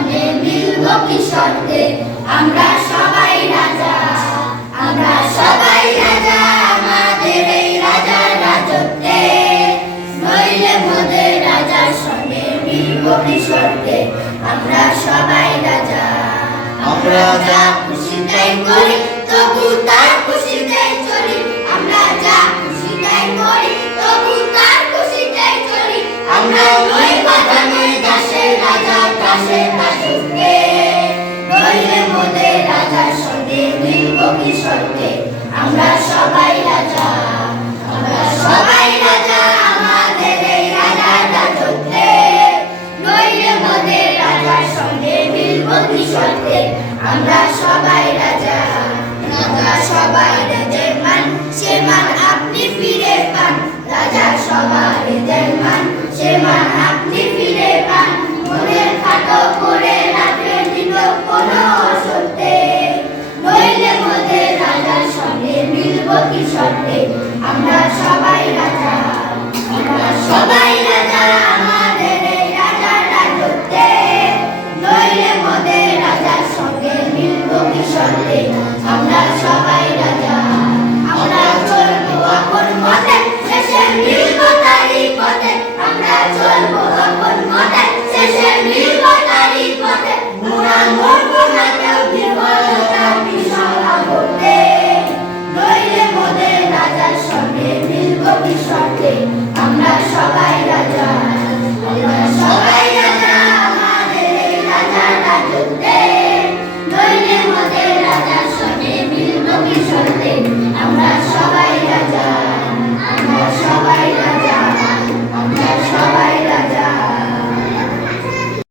সামনে মিলব কি শর্তে আমরা সবাই রাজা আমরা সবাই রাজা আমাদের এই রাজার রাজত্বে। নইলে মোদের রাজার সঙ্গে মিলব কি শর্তে আমরা সবাই রাজা। আমরা যা খুশি তাই করি তবু তার খুশিতেই চলি। আমরা যা খুশি তাই করি তবু তার খুশিতেই চলি। আমরা নই বাধা রাজার সঙ্গে মিলব কি শর্তে আমরা সবাই রাজা, আমরা সবাই রাজা, আমাদের এই রাজার রাজত্বে। নইলে মোদের রাজার সঙ্গে মিলব কি শর্তে আমরা সবাই রাজা আমরা সবাই রাজা আমরা সবাই রাজা। আমরা সবাই রাজা, আমাদের রাজা রাজত্বে নইলে মোদের রাজার সঙ্গে মিলব কি সন্দেহ আমরা সবাই রাজা। আমরা চলবো আপন মতে শেষে মিলব তারি পথে। আমরা চলবো আপন মতে শেষে মিলব তারি পথে। মোরা মরবো না কেউ বিফল